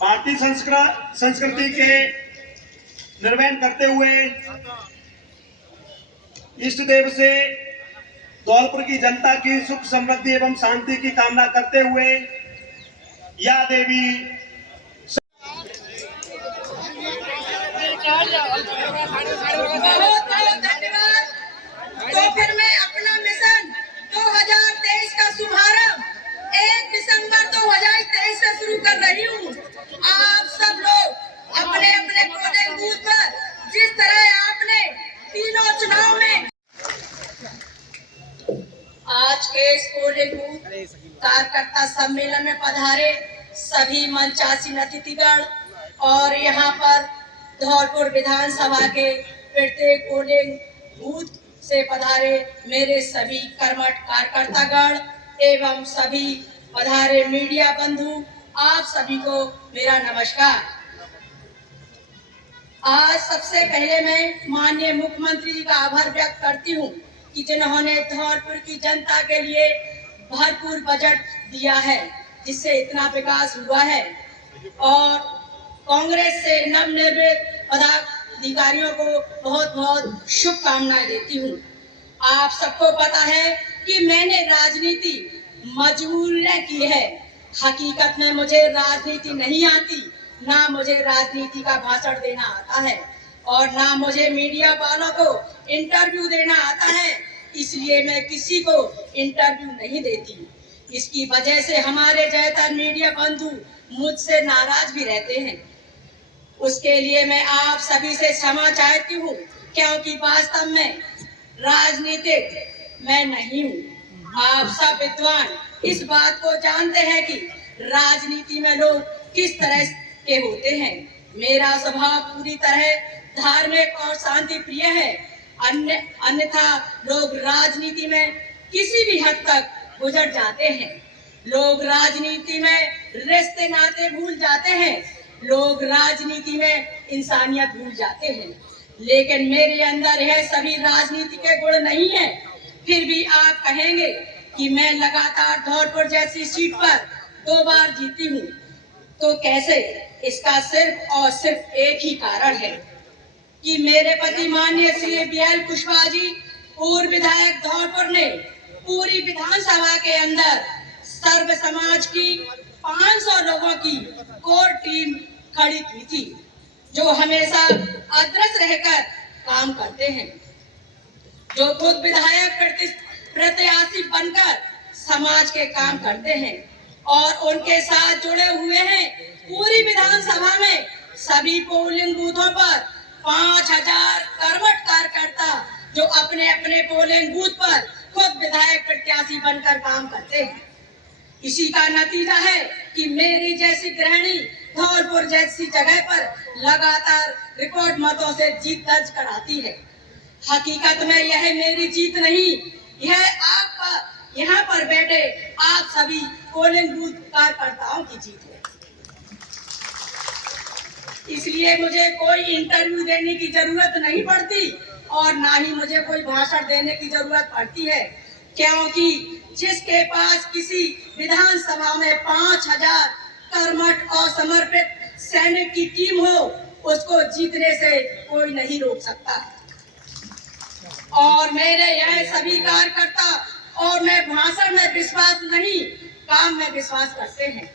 भारतीय संस्कृति के निर्वहन करते हुए इष्ट देव से धौलपुर की जनता की सुख समृद्धि एवं शांति की कामना करते हुए या देवी तो फिर मैं अपना मिशन 2023 का शुभारंभ 1 दिसंबर 2023 से शुरू कर रही हूँ। आप सब लोग अपने अपने पोलिंग बूथ पर जिस तरह आपने तीनों चुनाव में आज के इस पोलिंग बूथ कार्यकर्ता सम्मेलन में पधारे सभी मंचासीन अतिथिगण और यहाँ पर धौलपुर विधानसभा के प्रत्येक पोलिंग बूथ से पधारे मेरे सभी कर्मठ कार्यकर्तागण एवं सभी पधारे मीडिया बंधु, आप सभी को मेरा नमस्कार। आज सबसे पहले मैं माननीय मुख्यमंत्री जी का आभार व्यक्त करती हूँ कि जिन्होंने धौलपुर की जनता के लिए भरपूर बजट दिया है, जिससे इतना विकास हुआ है। और कांग्रेस से नवनिर्मित पदाधिकारियों को बहुत बहुत शुभकामनाएं देती हूँ। आप सबको पता है कि मैंने राजनीति मजबूरी ने की है। हकीकत में मुझे राजनीति नहीं आती, ना मुझे राजनीति का भाषण देना आता है और ना मुझे मीडिया वालों को इंटरव्यू देना आता है। इसलिए मैं किसी को इंटरव्यू नहीं देती। इसकी वजह से हमारे ज्यादातर मीडिया बंधु मुझसे नाराज भी रहते हैं। उसके लिए मैं आप सभी से क्षमा चाहती हूँ, क्योंकि वास्तव में राजनीतिक मैं नहीं हूँ। आप सब विद्वान इस बात को जानते हैं कि राजनीति में लोग किस तरह के होते हैं। मेरा स्वभाव पूरी तरह धार्मिक और शांति प्रिय है। अन्यथा लोग राजनीति में किसी भी हद तक गुजर जाते हैं। लोग राजनीति में रिश्ते नाते भूल जाते हैं। लोग राजनीति में इंसानियत भूल जाते हैं। लेकिन मेरे अंदर यह सभी राजनीति के गुण नहीं है। फिर भी आप कहेंगे कि मैं लगातार धौलपुर जैसी सीट पर 2 बार जीती हूँ, तो कैसे? इसका सिर्फ और सिर्फ एक ही कारण है कि मेरे पति माननीय श्री BL कुशवाहा जी पूर्व विधायक धौलपुर ने पूरी विधानसभा के अंदर सर्व समाज की 500 लोगों की कोर टीम खड़ी की थी, जो हमेशा अदृश्य रहकर काम करते हैं, जो खुद विधायक प्रत्याशी बनकर समाज के काम करते हैं और उनके साथ जुड़े हुए हैं। पूरी विधानसभा में सभी पोलिंग बूथों पर 5000 कर्मठ कार्यकर्ता जो अपने अपने पोलिंग बूथ पर खुद विधायक प्रत्याशी बनकर काम करते हैं। इसी का नतीजा है कि मेरी जैसी गृहिणी धौलपुर जैसी जगह पर लगातार रिकॉर्ड मतों से जीत दर्ज कराती है। हकीकत में यह मेरी जीत नहीं, यह आप यहाँ पर बैठे आप सभी पोलिंग बूथ कार्यकर्ताओं की जीत है। इसलिए मुझे कोई इंटरव्यू देने की जरूरत नहीं पड़ती और ना ही मुझे कोई भाषण देने की जरूरत पड़ती है, क्योंकि जिसके पास किसी विधानसभा में 5000 कर्मठ और समर्पित सैनिक की टीम हो, उसको जीतने से कोई नहीं रोक सकता। और मेरे यह सभी कार्यकर्ता और मैं भाषण में विश्वास नहीं, काम में विश्वास करते हैं।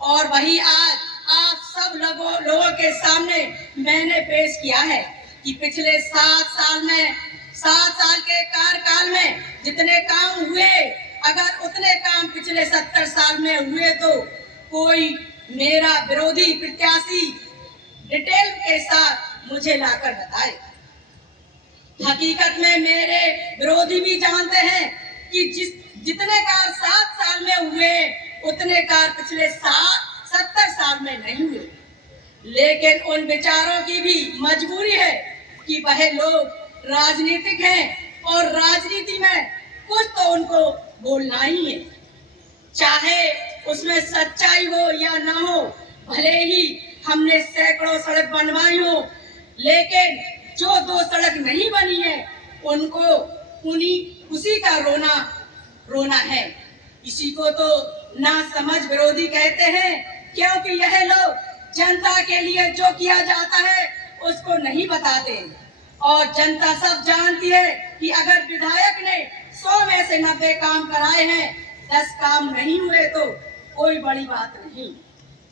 और वही आज आप सब लोगों के सामने मैंने पेश किया है कि पिछले 7 साल के कार्यकाल में जितने काम हुए, अगर उतने काम पिछले 70 साल में हुए तो कोई मेरा विरोधी प्रत्याशी डिटेल के साथ मुझे लाकर बताए। हकीकत में मेरे विरोधी भी जानते हैं कि जितने कार्य 7 साल में हुए उतने कार्य पिछले 70 साल में नहीं हुए। लेकिन उन विचारों की भी मजबूरी है कि वह लोग राजनीतिक हैं और राजनीति में कुछ तो उनको बोलना ही है, चाहे उसमें सच्चाई हो या ना हो। भले ही हमने सैकड़ों सड़क बनवाई हो, लेकिन जो 2 सड़क नहीं बनी है उनको उसी का रोना है। इसी को तो ना समझ विरोधी कहते हैं, क्योंकि यह लोग जनता के लिए जो किया जाता है उसको नहीं बताते। और जनता सब जानती है कि अगर विधायक ने 100 में से 90 काम कराए हैं, 10 काम नहीं हुए तो कोई बड़ी बात नहीं,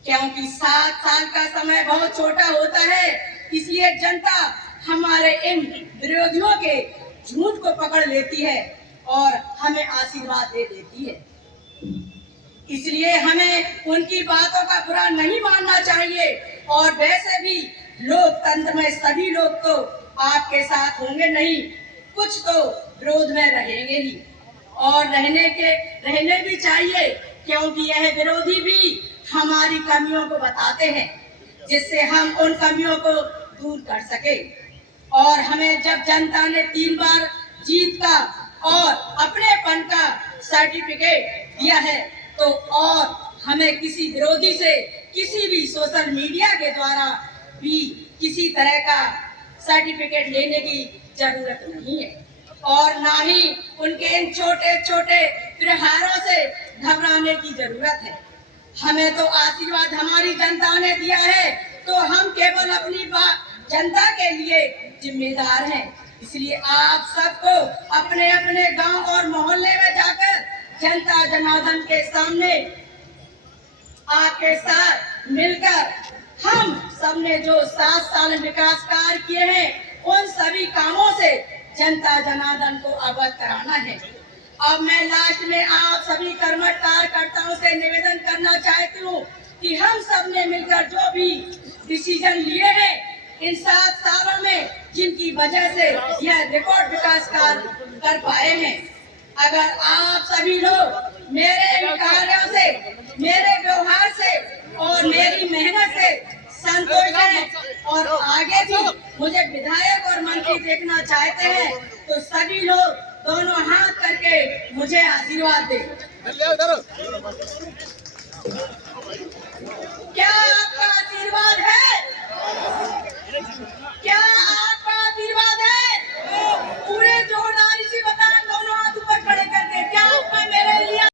क्योंकि 7 साल का समय बहुत छोटा होता है। इसलिए जनता हमारे इन विरोधियों के झूठ को पकड़ लेती है और हमें आशीर्वाद दे देती है। इसलिए हमें उनकी बातों का बुरा नहीं मानना चाहिए। और वैसे भी लोकतंत्र में सभी लोग तो आपके साथ होंगे नहीं, कुछ तो विरोध में रहेंगे ही, और रहने भी चाहिए, क्योंकि यह विरोधी भी हमारी कमियों को बताते हैं, जिससे हम उन कमियों को दूर कर सके। और हमें जब जनता ने 3 बार जीत का और अपनेपन का सर्टिफिकेट दिया है, तो और हमें किसी विरोधी से किसी भी सोशल मीडिया के द्वारा भी किसी तरह का सर्टिफिकेट लेने की जरूरत नहीं है, और ना ही उनके इन छोटे छोटे प्रहारों से घबराने की जरूरत है। हमें तो आशीर्वाद हमारी जनता ने दिया है, तो हम केवल अपनी जनता के लिए जिम्मेदार हैं। इसलिए आप सबको अपने अपने गांव और मोहल्ले में जाकर जनता जनार्दन के सामने आपके साथ मिलकर हम सबने जो 7 साल विकास कार्य किए हैं, उन सभी कामों से जनता जनार्दन को अवगत कराना है। अब मैं लास्ट में आप सभी कर्मठ कार्यकर्ताओं से निवेदन करना चाहती हूँ कि हम सब ने मिलकर जो भी डिसीजन लिए हैं इन 7 सालों में, जिनकी वजह से यह रिकॉर्ड विकास कार्य कर पाए हैं, अगर आप सभी लोग मेरे कार्यों से, मेरे व्यवहार से और मेरी मेहनत से संतोष हैं और आगे भी मुझे विधायक और मंत्री देखना चाहते हैं, तो सभी लोग दोनों हाथ करके मुझे आशीर्वाद दें।